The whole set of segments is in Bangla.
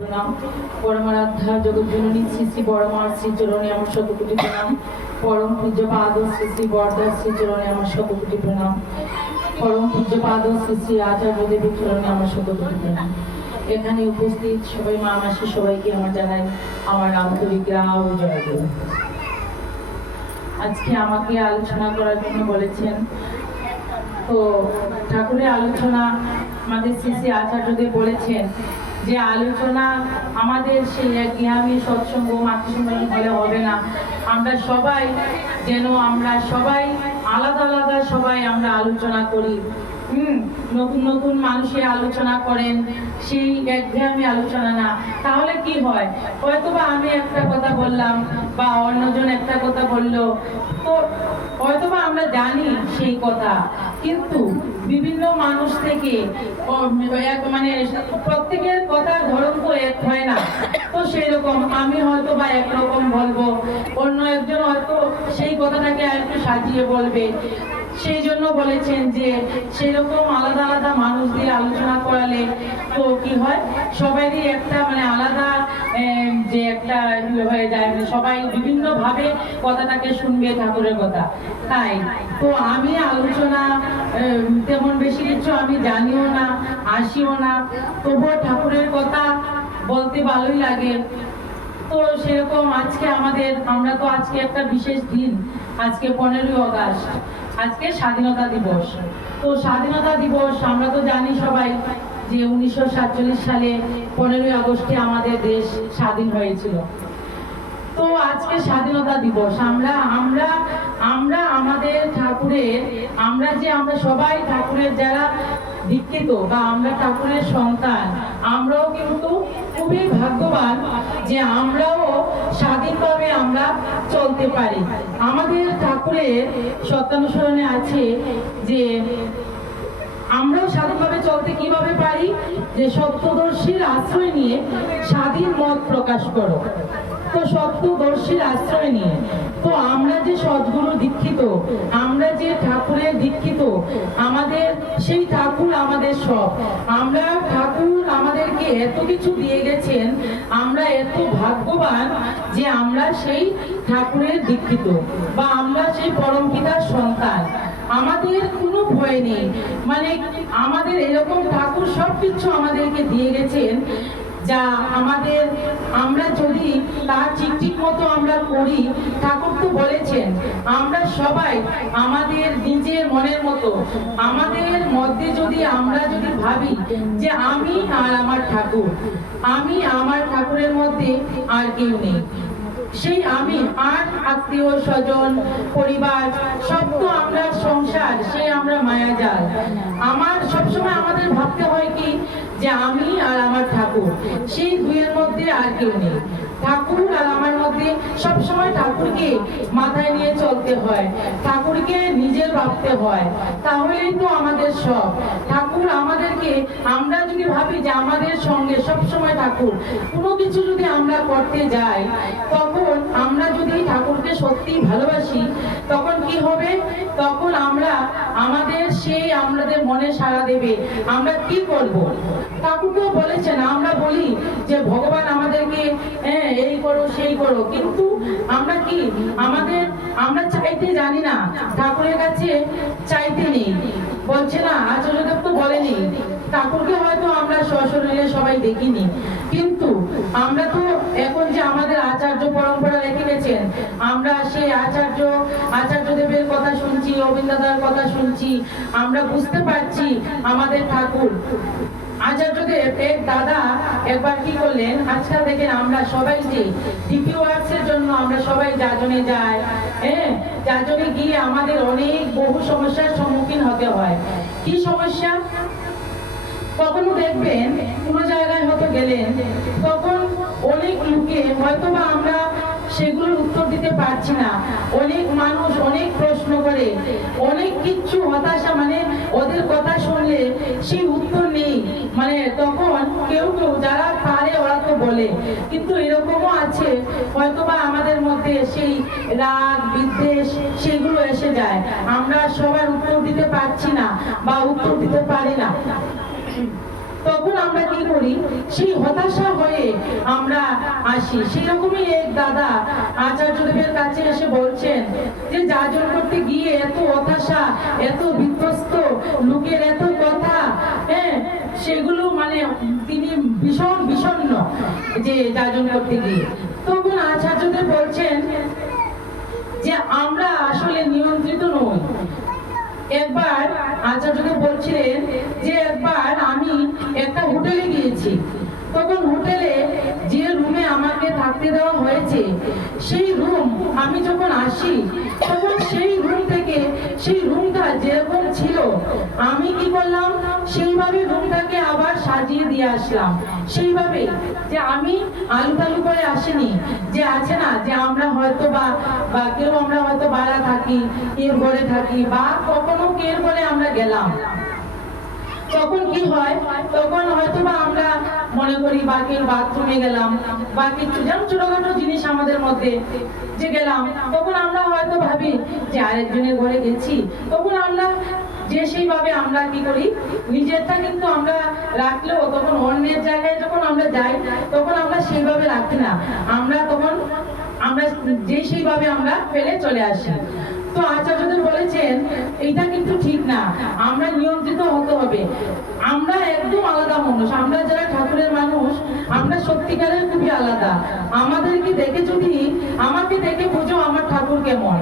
শ্রী শ্রী শ্রী আমার শতকোটি প্রণাম। পরম শ্রী শ্রী আচার্য দেবীর চরণে আমার শতকোটি প্রণাম। এখানে উপস্থিত সবাই মা মাসি সবাইকে আমার জানাই আমার আন্তরিক জয় আজকে আমাকে আলোচনা করার জন্য বলেছেন। তো ঠাকুরের আলোচনা আমাদের শ্রী শ্রী আচার্যদেব বলেছেন যে আলোচনা আমাদের সেই জ্ঞানী সৎসঙ্গ মাতৃসম্মেলন হলে হবে না। আমরা সবাই যেন আমরা সবাই আলাদা আলাদা সবাই আমরা আলোচনা করি। হুম, নতুন নতুন মানুষে আলোচনা করেন, সেই একঘেয়েমি আলোচনা না। তাহলে কি হয়? হয়তোবা আমি একটা কথা বললাম বা অন্যজন একটা কথা বলল। তো হয়তোবা আমরা জানি সেই কথা, কিন্তু বিভিন্ন মানুষ থেকে মানে প্রত্যেকের কথা ধরন তো এক হয় না। তো সেই রকম আমি হয়তো বা একরকম বলব, অন্য একজন হয়তো সেই কথাটাকে একটু সাজিয়ে বলবে। সেই জন্য বলেছেন যে সেরকম আলাদা আলাদা মানুষ দিয়ে আলোচনা করালে তো কি হয়? সবারই একটা মানে আলাদা যে একটা ইয়ে হয়ে যায়। মানে সবাই বিভিন্ন ভাবে কথাটাকে শুনবে ঠাকুরের কথা। তাই। তো আমি আলোচনা তেমন বেশি কিছু আমি জানিও না আসিও না। তবুও ঠাকুরের কথা বলতে ভালোই লাগে। তো সেরকম আজকে আমাদের, আমরা তো আজকে একটা বিশেষ দিন। আজকে পনেরোই আগস্ট আজকে স্বাধীনতা দিবস। তো স্বাধীনতা দিবস, আমরা তো জানি সবাই যে উনিশশো সাতচল্লিশ সালে পনেরোই আগস্টে আমাদের দেশ স্বাধীন হয়েছিল। তো আজকে স্বাধীনতা দিবস, আমরা আমরা আমরা আমাদের ঠাকুরের, আমরা যে, আমরা সবাই ঠাকুরের যারা দীক্ষিত বা আমরা ঠাকুরের সন্তান, আমরাও কিন্তু খুবই ভাগ্যবান যে আমরাও স্বাধীনভাবে আমরা চলতে পারি। আমাদের ঠাকুরের সত্যানুসরণে আছে যে আমরাও স্বাধীনভাবে চলতে কীভাবে পারি? যে সত্যদর্শীর আশ্রয় নিয়ে স্বাধীন মত প্রকাশ করো। তো সত্যদর্শীর আশ্রয় নিয়ে। তো আমরা যে সদ্গুরু দীক্ষিত, আমরা যে ঠাকুরের দীক্ষিত, আমাদের, সেই ঠাকুর আমাদের সব। আমরা ঠাকুর আমাদেরকে এত কিছু দিয়ে গেছেন, আমরা এত ভাগ্যবান যে আমরা সেই ঠাকুরের দীক্ষিত বা আমরা সেই পরম পিতার সন্তান। আমাদের কোনো ভয় নেই। মানে আমাদের এরকম ঠাকুর সব কিছু আমাদেরকে দিয়ে গেছেন, যা আমাদের, আমরা যদি তার ঠিক ঠিক মতো আমরা করি, ঠাকুর তো বলেছেন, আমরা সবাই আমাদের নিজের মনের মতো, আমাদের মধ্যে যদি আমরা যদি ভাবি যে আমি আর আমার ঠাকুর, আমি আমার ঠাকুরের মধ্যে আর কেউ নেই। সেই আমি, আর আত্মীয় স্বজন, পরিবার, সব তো আমরা সংসার, সেই আমরা মায়াজাল আমার সবসময় আমাদের ভাবতে হয় কি, যে আমি আর আমার ঠাকুর, সেই দুইয়ের মধ্যে আর কেউ নেই। ঠাকুর আর আমার মধ্যে সবসময় ঠাকুরকে মাথায় নিয়ে চলতে হয়। ঠাকুরকে নিজে ভাবতে হয়। তাহলেই তো আমাদের সব। ঠাকুর আমাদেরকে, আমরা যদি ভাবি যে আমাদের সঙ্গে সবসময় ঠাকুর, কোনো কিছু যদি আমরা করতে যাই, তখন সত্যি ভালোবাসি, তখন কি হবে? তখন আমরা আমাদের সেই আমাদের মনে সাড়া দেবে। আমরা কি করব? ঠাকুর তো বলেছেন, আমরা বলি যে, ভগবান আমাদেরকে হ্যাঁ এই করো, সেই করো। কিন্তু আমরা কি? আমাদের, আমরা চাইতে জানি না। ঠাকুরের কাছে চাইতে নেই। বলছে না আচার্যদেব তো বলেনি। ঠাকুরকে হয়তো আমরা সশরীরে সবাই দেখিনি। কিন্তু আমরা তো এখন যে আমাদের আচার্য পরম্পরা আমরা সেই আচার্য আচার্য দেবের কথা শুনছি অবিন্দাদার কথা শুনছি। আমরা বুঝতে পারছি আমাদের ঠাকুর। আচার্যদেব এক দাদা একবার কি করলেন? আজকাল দেখেন আমরা সবাই যে জন্য আমরা সবাই যাজনে যাই। হ্যাঁ যাজনে গিয়ে আমাদের অনেক বহু সমস্যার সম্মুখীন হতে হয়। কি সমস্যা? কখনো দেখবেন কোনো জায়গায় হয়তো গেলেন, তখন অনেক লোকে হয়তো বা আমরা সেগুলোর উত্তর দিতে পারছি না। অনেক মানুষ অনেক প্রশ্ন করে। অনেক কিচ্ছু হতাশা মানে ওদের কথা শুনলে সেই উত্তর নেই। মানে তখন কেউ কেউ, যারা পারে ওরা তো বলে। কিন্তু এরকমও আছে হয়তো বা আমাদের মধ্যে সেই রাগ, বিদ্বেষ সেগুলো এসে যায়। আমরা সবার উত্তর দিতে পারছি না বা উত্তর দিতে পারি না। তখন আমরা কি করি? সেই হতাশা হয়ে আমরা আসি। সেরকমই এক দাদা আচার্যদেবের কাছে এসে বলছেন যে, যাজন করতে গিয়ে এত হতাশা, এত বিধ্বস্ত, লোকের এত কথা হ্যাঁ সেগুলো মানে তিনি ভীষণ বিষণ্ণ যে যাজন করতে গিয়ে। তখন আচার্যদেব বলছেন যে, আমরা আসলে নিয়ন্ত্রিত নই। একবার আচার্যকে বলছিলেন যে একবার আমি একটা হোটেলে গিয়েছি তখন হোটেলে যে রুমে আমাকে থাকতে দেওয়া হয়েছে, সেই রুম আমি যখন আসি, তখন সেই রুম থেকে, সেই রুমটা যেরকম ছিল, আমি কি করলাম? সেইভাবে রুমটাকে আবার সাজিয়ে দিয়ে আসলাম। সেইভাবে যে আমি আলু টালু করে আসিনি, যে আছে না, যে আমরা হয়তো বা কেউ আমরা হয়তো ভাড়া থাকি কেউ ঘরে থাকি, বা কখনো কেউ ঘরে আমরা গেলাম। তখন কি হয়? তখন মনে করি বা কেউ বাথরুমে গেলাম। বা কিছু যেমন ছোটখাটো জিনিস আমাদের মধ্যে যে গেলাম, তখন আমরা হয়তো ভাবি যে আরেকজনের ঘরে গেছি। তখন আমরা যে সেইভাবে আমরা কি করি? নিজেরটা কিন্তু আমরা রাখলেও তখন অন্যের জায়গায় যখন আমরা যাই, তখন আমরা সেইভাবে রাখি না। আমরা তখন আমরা যে সেইভাবে আমরা ফেলে চলে আসি। তো আচার্যদের বলেছেন, এটা কিন্তু ঠিক না। আমরা নিয়ন্ত্রিত হতে হবে। আমরা একদম আলাদা মানুষ। আমরা যারা ঠাকুরের মানুষ, আমরা সত্যিকারের খুবই আলাদা। আমাদেরকে দেখে যদি, আমাকে দেখে বুঝো আমার ঠাকুর কেমন।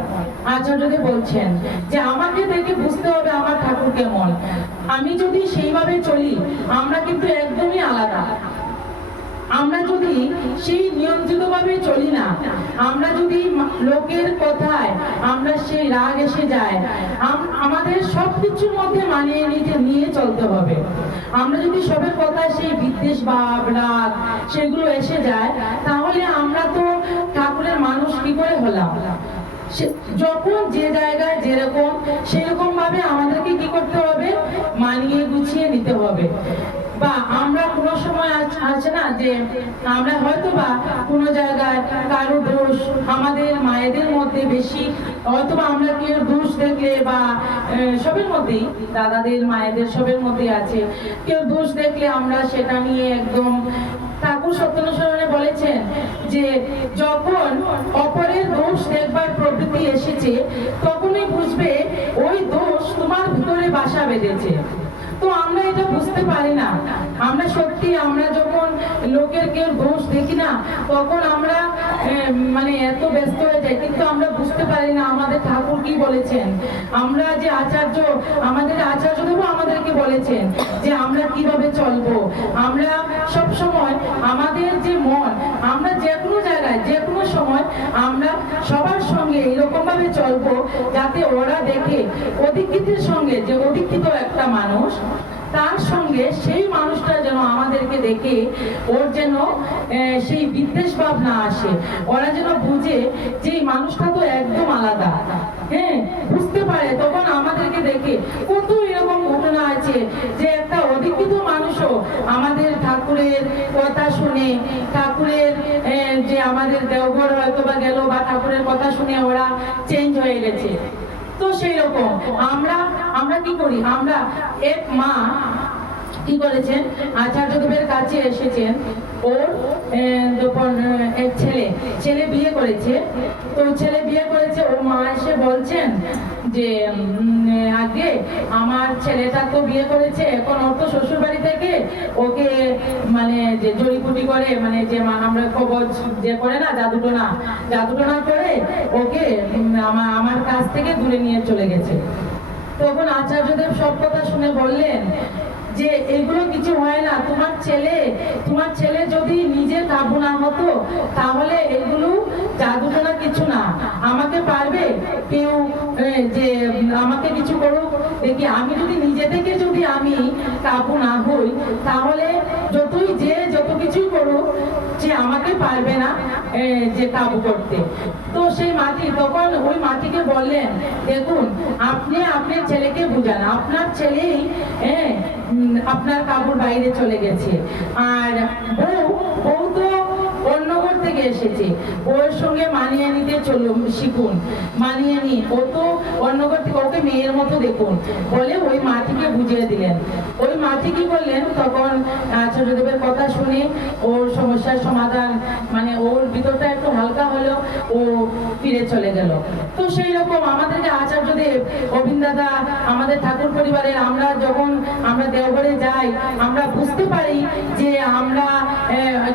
আচার্যদেব বলছেন যে, আমাকে দেখে বুঝতে হবে আমার ঠাকুর কেমন। আমি যদি সেইভাবে চলি, আমরা কিন্তু একদমই আলাদা। আমরা যদি সেই নিয়ন্ত্রিতভাবে চলি না, আমরা যদি লোকের কথায় আমরা সেই রাগ এসে যায়, আম- আমাদের সব কিছুর মধ্যে মানিয়ে নিতে, নিয়ে চলতে হবে। আমরা যদি সবের কথায় সেই বিদ্বেষ, ভাব, রাগ সেগুলো এসে যায়, তাহলে আমরা তো ঠাকুরের মানুষ কি করে হলাম? যখন যে জায়গায় যেরকম সেরকম ভাবে আমাদেরকে কি করতে হবে মানিয়ে গুছিয়ে নিতে হবে বা আমরা কোনো সময় আছ- আছে না আমরা কোনো জায়গায় দোষ আমাদের মায়েদের মধ্যে বেশি আমরা কেউ দোষ দেখলে বা সবের মধ্যেই, দাদাদের, মায়েদের সবের আছে। কেউ দোষ দেখলে আমরা সেটা নিয়ে একদম ঠাকুর সত্যনারায়ণে বলেছেন যে, যখন অপরের দোষ দেখবার প্রবৃত্তি এসেছে, তখনই বুঝবে ওই দোষ তোমার ভিতরে বাসা বেঁধেছে। তো আমরা এটা বুঝতে পারি না। আমরা সত্যি আমরা যখন লোকের কেউ দোষ দেখি না, তখন আমরা মানে এত ব্যস্ত হয়ে যাই, কিন্তু আমরা বুঝতে পারি না আমাদের ঠাকুর কি বলেছেন। আমরা যে আচার্য, আমাদের আচার্য দেবো আমাদেরকে বলেছেন যে আমরা কীভাবে চলবো। আমরা সব সময় আমাদের যে মন, আমরা যে কোনো জায়গায়, যে কোনো সময় আমরা সবার সঙ্গে এরকম ভাবে চলবো যাতে ওরা দেখে অধিক্ষিতের সঙ্গে যে অধিক্ষিত একটা মানুষ তার সঙ্গে সেই মানুষটা যেন আমাদেরকে দেখে, ওর যেন সেই বিদ্বেষ ভাব না আসে। ওরা যেন বুঝে যে এই মানুষটা তো একদম আলাদা। হ্যাঁ বুঝতে পারে, তখন আমাদেরকে দেখে। কত এরকম ঘটনা আছে যে একটা অধিকৃত মানুষও আমাদের ঠাকুরের কথা শুনে, ঠাকুরের যে আমাদের দেওঘর হয়তো বা গেল বা ঠাকুরের কথা শুনে ওরা চেঞ্জ হয়ে গেছে। তো সেই রকম আমরা আমরা কি করি? আমরা এক মা কি করেছেন? আচার্যদেবের কাছে এসেছেন। ওর এক ছেলে। ছেলে বিয়ে করেছে। তো ছেলে বিয়ে করেছে, ওর মা এসে বলছেন যে আগে আমার ছেলেটা তো বিয়ে করেছে, এখন ওর তো শ্বশুর বাড়ি থেকে ওকে মানে যে জড়িপুটি করে মানে যে আমরা খবর যে করে না, জাদুটোনা জাদুটোনা করে ওকে আমার আমার কাছ থেকে দূরে নিয়ে চলে গেছে। তখন আচার্যদেব সব কথা শুনে বললেন যে এগুলো কিছু হয় না, তোমার ছেলে তোমার ছেলে যদি নিজে কাবু না হতো তাহলে এগুলো জাদুটোনা কিছু না। আমাকে পারবে? কেউ যে, আমাকে কিছু করুক? দেখি, আমি যদি নিজে থেকে যদি আমি কাবু না হই, তাহলে যতই যে যত কিছুই করুক যে আমাকে পারবে না যে কাবু করতে। তো সেই মাটি, তখন ওই মাটিকে বললেন, দেখুন, আপনি আপনার ছেলেকে বুঝান। আপনার ছেলেই হ্যাঁ আপনার কাপড় বাইরে চলে গেছে। আর বউ থেকে এসেছে। ওর সঙ্গে মানিয়ে নিতে চলুন শিখুন। মানিয়ে নিন। ও তো অন্য থেকে, ওকে মেয়ের মতো দেখুন। বলে ওই মাটিকে বুঝিয়ে দিলেন। ওই মাটি কি করলেন? তখন ছোটদেবের কথা শুনে ওর সমস্যার সমাধান মানে ওর ভিতরটা একটু হালকা হলো, ও ফিরে চলে গেল। তো সেই রকম আমাদেরকে আচার্যদেব, গোবিন্দ দাদা, আমাদের ঠাকুর পরিবারের আমরা যখন আমরা দেওঘরে যাই, আমরা বুঝতে পারি যে আমরা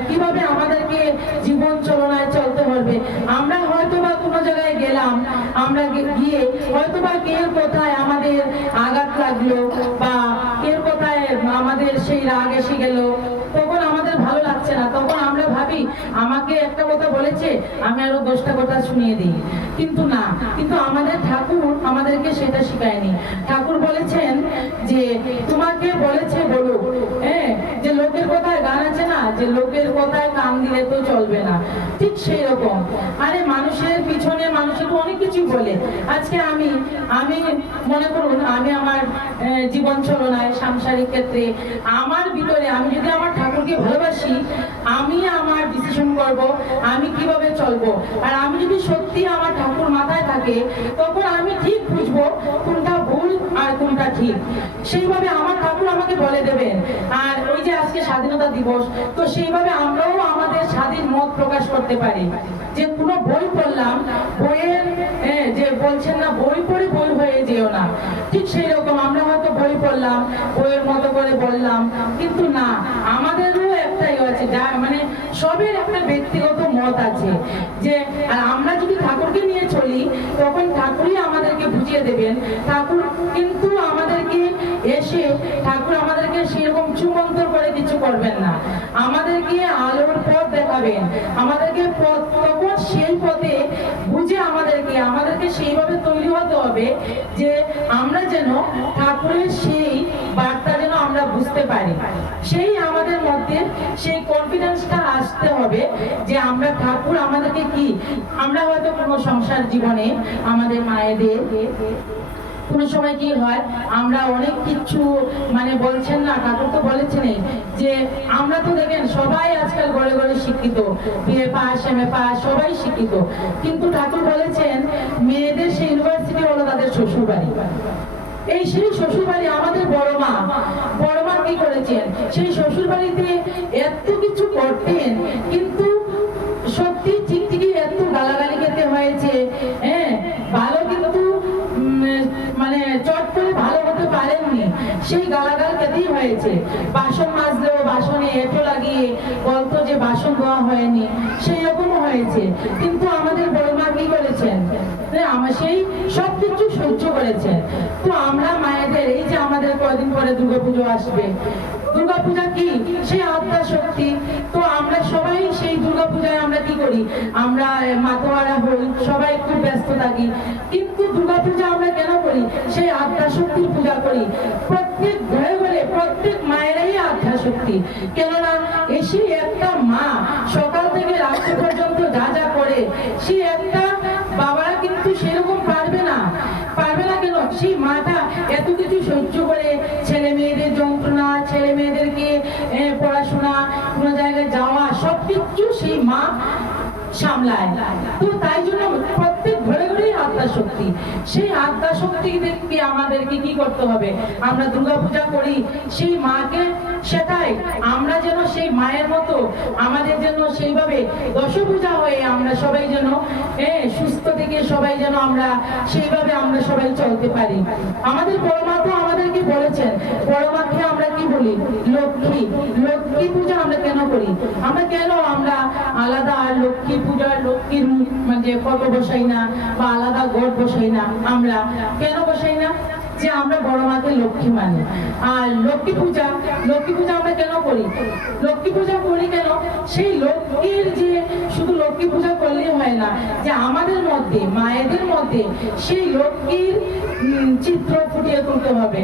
কীভাবে আমাদেরকে জীবন চলনায় চলতে হবে আমরা হয়তো বা কোনো জায়গায় গেলাম, আমরা গিয়ে হয়তো বা কেউ কোথায় আমাদের আঘাত লাগল বা কেউ কোথায় আমাদের সেই রাগ এসে গেল, তখন আমাদের ভালো লাগছে না। তখন আমরা ভাবি, আমাকে একটা কথা বলেছে, আমি আরও দশটা কথা শুনিয়ে দিই। কিন্তু না, কিন্তু আমাদের ঠাকুর আমাদেরকে সেটা শিখায়নি। ঠাকুর বলেছেন যে, তোমাকে বলেছে বলো হ্যাঁ যে লোকের কথায় গান আছে না যে লোকের কথায় কান দিলে তো চলবে না। ঠিক সেই রকম আরে মানুষের পিছনে মানুষের অনেক কিছু বলে। আজকে আমি আমি মনে করুন, আমি আমার জীবন চলনায়, সাংসারিক ক্ষেত্রে, আমার ভিতরে আমি যদি আমার ঠাকুরকে ভালোবাসি, আমি আমার ডিসিশন করব, আমি কীভাবে চলবো। আর আমি যদি সত্যি আমার ঠাকুর মাথায় থাকে, তখন আমি ঠিক বুঝব কোনটা ভুল আর কোনটা ঠিক? সেইভাবে আমার ঠাকুর আমাকে বলে দেবেন। আর ওই যে আজকে স্বাধীনতা দিবস, তো সেইভাবে আমরাও আমাদের স্বাধীন মত প্রকাশ করতে পারি। যে কোনো বই পড়লাম, বইয়ের যে বলছেন না, বই পড়ে বই হয়ে যেও না। ঠিক সেই রকম আমরা হয়তো বই পড়লাম, বইয়ের মতো করে বললাম, কিন্তু না, আমাদেরও একটাই আছে, যা মানে সবের একটা ব্যক্তিগত মত আছে। যে, আর আমরা যদি ঠাকুরকে নিয়ে চলি, তখন ঠাকুরই আমাদেরকে বুঝিয়ে দেবেন। ঠাকুর কিন্তু আমাদেরকে এসে ঠাকুর আমাদেরকে সেরকম চুমন্তর করে কিছু করবেন না। আমাদেরকে আলোর পথ দেখাবেন। আমাদেরকে পথ, তখন সেই পথে বুঝে আমাদেরকে আমাদেরকে সেইভাবে তৈরি হতে হবে যে আমরা যেন ঠাকুরের সেই বার্তা যেন আমরা বুঝতে পারি। সেই আমাদের মধ্যে সেই কনফিডেন্সটা আসতে হবে যে আমরা ঠাকুর আমাদেরকে কি? আমরা হয়তো কোনো সংসার জীবনে আমাদের মায়েদের কোনো সময় কি হয়, আমরা অনেক কিছু মানে বলছেন না, ঠাকুর তো বলেছেনই যে আমরা তো দেখেন সবাই আজকাল ঘরে ঘরে শিক্ষিত BA pass, M A pass, সবাই শিক্ষিত। কিন্তু ঠাকুর বলেছেন মেয়েদের সেই ইউনিভার্সিটি হলো তাদের শ্বশুর বাড়ি এই সেই শ্বশুর বাড়ি আমাদের বড় মা বড় মা কি করেছেন? সেই শ্বশুর বাড়িতে এত কিছু করতেন কিন্তু সত্যি ঠিক ঠিকই এত গালাগালি খেতে হয়েছে হ্যাঁ? ভালো কিন্তু মানে চট করে ভালো হতে পারেননি, সেই গালাগাল খেতেই হয়েছে। বাসন মাজলেও বাসনে এঁটো লাগিয়ে বলতো যে বাসন ধোয়া হয়নি সেই রকমও হয়েছে। কিন্তু আমাদের বড় মা কি করেছেন? আমার সেই সব কিছু সহ্য করেছেন তো আমরা মায়েদের, এই যে আমাদের কয়দিন পরে দুর্গাপুজো আসবে দুর্গাপূজা কি? সে আত্মা শক্তি। তো আমরা সবাই সেই দুর্গাপূজায় আমরা কি করি? আমরা মাতোয়ারা হই, সবাই খুব ব্যস্ত থাকি। কিন্তু দুর্গাপূজা আমরা কেন করি? সেই আত্মা শক্তির পূজা করি। প্রত্যেক ঘরে ঘরে প্রত্যেক মায়েরাই আত্মা শক্তি। কেননা এসে একটা মা সকাল যাওয়া সব কিছু সেই মা সামলায়। তো তাই জন্য প্রত্যেক ঘরে আত্মা শক্তি সেই আত্মা শক্তিকে আমাদেরকে কি করতে হবে? আমরা দুর্গা পূজা করি সেই মাকে সেটাই। আমরা যেন সেই মায়ের মতো আমাদের যেন সেইভাবে দশপূজা হয়ে আমরা সবাই যেন এ, সুস্থ থেকে সবাই যেন আমরা সেইভাবে আমরা সবাই চলতে পারি। আমাদের বড়মা আমাদেরকে বলেছেন বড়মাকে আমরা কি বলি? লক্ষ্মী। লক্ষ্মী পূজা আমরা কেন করি? আমরা কেন আমরা আলাদা লক্ষ্মী পূজা লক্ষ্মীর মানে ফটো বসাই না বা আলাদা গড় বসাই না, আমরা কেন বসাই না? যে আমরা বড় মাকে লক্ষ্মী মানি। আর লক্ষ্মী পূজা লক্ষ্মী পূজা আমরা কেন করি? লক্ষ্মী পূজা করি কেন? সেই লক্ষ্মীর যে লক্ষ্মী পূজা করলে হয় না। যে আমাদের মধ্যে, মায়েদের মধ্যে সেই লক্ষ্মীর চিত্র ফুটিয়ে তুলতে হবে।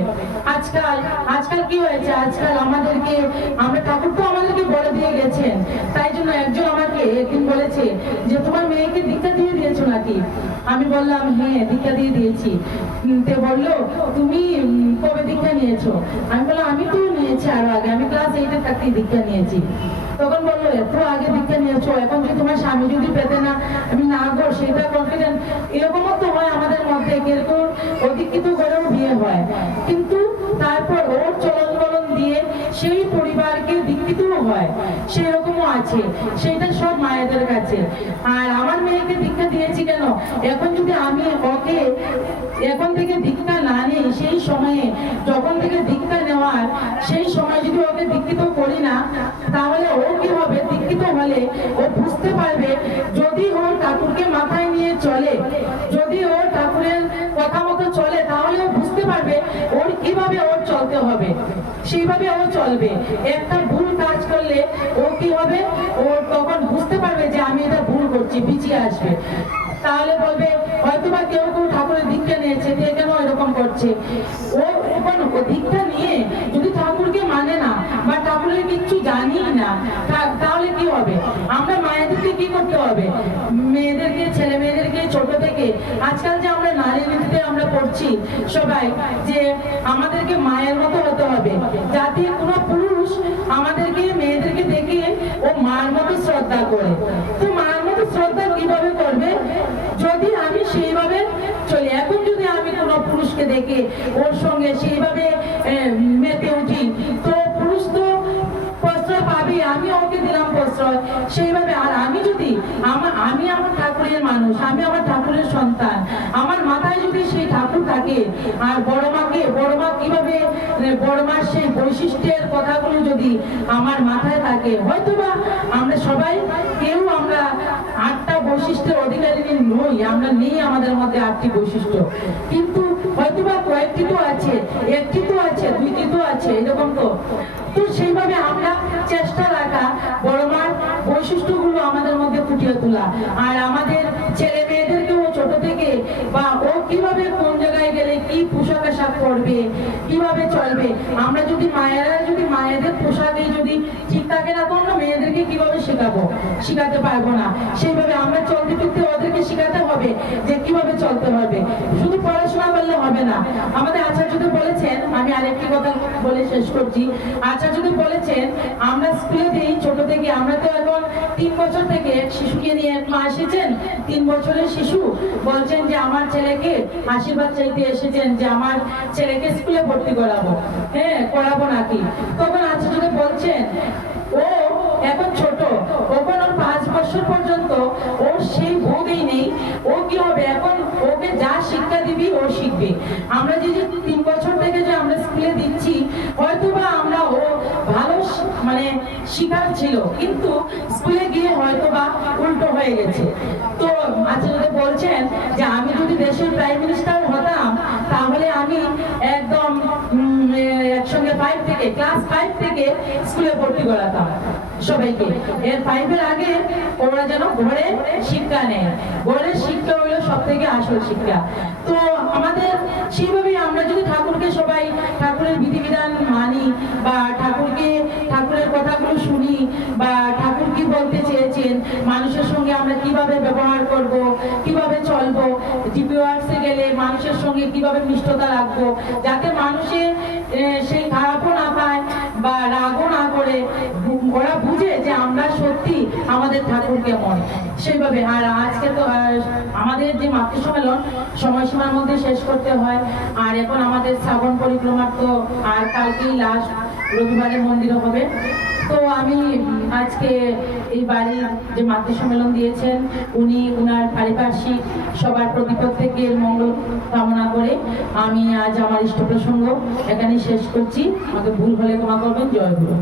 আজকাল আজকাল কি হয়েছে? আজকাল আমাদেরকে, আমরা ঠাকুর তো আমাদেরকে বলে দিয়ে গেছেন। তাই জন্য একজন আমাকে একদিন বলেছে যে, তোমার মেয়েকে দীক্ষা দিয়ে দিয়েছ নাকি? আমি বললাম হ্যাঁ দীক্ষা দিয়ে দিয়েছি। তে বলল, তুমি কবে দীক্ষা নিয়েছো? আমি বললাম, আমি তো নিয়েছি আরও আগে। আমি ক্লাস এইটে থাকতেই দীক্ষা নিয়েছি। এত আগে দিকে নিয়েছো, এখন যদি তোমার স্বামী যদি পেতে না, আমি না গো, সেটা কনফিডেন্ট এরকমও তো হয় আমাদের মধ্যে এরকম অধিকৃত করেও বিয়ে হয়। কিন্তু তারপর ওর চলন বলন দিয়ে সেই পরিবারকে দীক্ষিতও হয় সেরকমও আছে। সেটা সব মায়েদের কাছে। আর আমার মেয়েকে দীক্ষা দিয়েছি কেন? এখন যদি আমি ওকে এখন থেকে দীক্ষা না নেই, সেই সময়ে যখন থেকে দীক্ষা নেওয়ার, সেই সময় যদি ওকে দীক্ষিত করি না, তাহলে ও কি হবে? দীক্ষিত হলে ও বুঝতে পারবে, যদি ওর ঠাকুরকে মাথায় নিয়ে চলে, যদি ওর ঠাকুরের কথা মতো চলে, তাহলে ও পারবে, ওর কীভাবে ওর চলতে হবে? সেইভাবে ও চলবে। একটা ভুল কাজ করলে ও কি হবে? ও তখন বুঝতে পারবে যে আমি এটা ভুল করছি, পিছিয়ে আসবে। তাহলে বলবে হয়তো বা কেউ কেউ ঠাকুরের দীক্ষা নিয়েছে, কে কেন এরকম করছে? ও এখন দীক্ষা নিয়ে যদি ঠাকুরকে মানে না, বা ঠাকুরের কিচ্ছু জানি না তাহলে কি হবে? আমরা মায়েদেরকে কি করতে হবে? মেয়েদেরকে, ছেলে মেয়েদেরকে, ছোট থেকে, আজকাল যে আমরা নারী নীতিতে আমরা করছি সবাই, যে আমাদেরকে মায়ের মতো হতে হবে, যাতে কোনো পুরুষ আমাদেরকে, মেয়েদেরকে দেখে ও মার মতো শ্রদ্ধা করে। তো মার মতো শ্রদ্ধা কীভাবে করবে যদি আমি সেইভাবে চলি এখন যদি আমি কোনো দেখে ওর সঙ্গে সেইভাবে মেতে উঠি। তো পুরুষ তো প্রশ্রয় পাবে, আমি ওকে দিলাম প্রশ্রয়। সেইভাবে আর আমি যদি, আমার, আমি আমার ঠাকুরের মানুষ, আমি আমার ঠাকুরের সন্তান, আমার মাথায় যদি সেই ঠাকুর থাকে, আর বড় মাকে, বড় মা কীভাবে বড় মার সেই বৈশিষ্ট্যের কথাগুলো যদি আমার মাথায় থাকে, হয়তোবা আমরা সবাই কেউ বৈশিষ্ট্যের অধিকারী নই আমরা নেই আমাদের মধ্যে আটটি বৈশিষ্ট্য। কিন্তু হয়তো বা কয়েকটি তো আছে, একটি তো আছে, দুইটি তো আছে, এরকম তো। তো সেইভাবে আমরা চেষ্টা রাখা, বড় মার বৈশিষ্ট্যগুলো আমাদের মধ্যে ফুটিয়ে তোলা। আর আমাদের ছেলে থেকে? বা ও কীভাবে কোন জায়গায় গেলে কি পোশাক আশাক পরবে? কীভাবে চলবে? আমরা যদি মায়েরা যদি মায়েদের পোশাকে যদি ঠিক থাকে না, তো আমরা মেয়েদেরকে কীভাবে শেখাবো? শেখাতে পারব না। সেইভাবে আমরা চলতে ফিরতে ওদেরকে শেখাতে হবে যে কীভাবে চলতে হবে। শুধু পড়াশোনা করলে হবে না। আমাদের আচার্যদেব বলেছেন, আমি আরেকটি কথা বলে শেষ করছি। আচার্যদেব বলেছেন, আমরা স্কুলে দিই ছোট থেকে, আমরা তো এখন তিন বছর থেকে শিশুকে মা এসেছেন, তিন বছরের শিশু, বলছেন যে আমার ছেলেকে আশীর্বাদ চাইতে এসেছেন যে আমার ছেলেকে স্কুলে ভর্তি করাবো। হ্যাঁ করাবো নাকি? তখন আচার্যকে বলছেন ও এখন ছোট। ওখন ওর পাঁচ বছর পর্যন্ত ওর সেই বোধই নেই। ও কি হবে? এখন ওকে যা শিক্ষা দিবি, ও শিখবে। আমরা যে তিন বছর থেকে যে আমরা স্কুলে দিচ্ছি হয়তো বা আমরা ও ভালো মানে শিকার ছিল, কিন্তু স্কুলে গিয়ে হয়তো বা উল্টো হয়ে গেছে। তো আচার্য বলছেন যে, আমি যদি দেশের প্রাইম মিনিস্টার একসঙ্গে ক্লাস ফাইভ থেকে স্কুলে ভর্তি করাতাম সবাইকে। এর ফাইভের আগে ওরা যেন ঘরে শিক্ষা নেয়। ঘরের শিক্ষা হলো সব থেকে আসল শিক্ষা। তো আমাদের সেইভাবেই আমরা যদি ঠাকুরকে সবাই ঠাকুরের বিধিবিধান মানি বা ঠাকুরকে, ঠাকুরের কথাগুলো শুনি বা ঠাকুর কি বলতে চেয়েছেন, মানুষের সঙ্গে আমরা কীভাবে ব্যবহার করব, কীভাবে চলবো জিপি ওয়ার্কসে গেলে মানুষের সঙ্গে কীভাবে মিষ্টতা রাখব, যাতে মানুষের সেই খারাপও না বা রাগও না করে ওরা বুঝে যে আমরা সত্যি আমাদের ঠাকুর কেমন সেইভাবে আর আজকে তো আমাদের যে মাতৃসম্মেলন, সময়সীমার মধ্যে শেষ করতে হয়। আর এখন আমাদের শ্রাবণ পরিক্রমার তো আর কালকেই লাস্ট রবিবারে মন্দিরও হবে। তো আমি আজকে এই বাড়ির যে মাতৃ সম্মেলন দিয়েছেন, উনি উনার পারিপার্শ্বিক সবার প্রতি প্রত্যেকের মঙ্গল কামনা করে আমি আজ আমার ইষ্ট প্রসঙ্গ এখানেই শেষ করছি। আমাকে ভুল হলে ক্ষমা করবেন। জয় গুরু।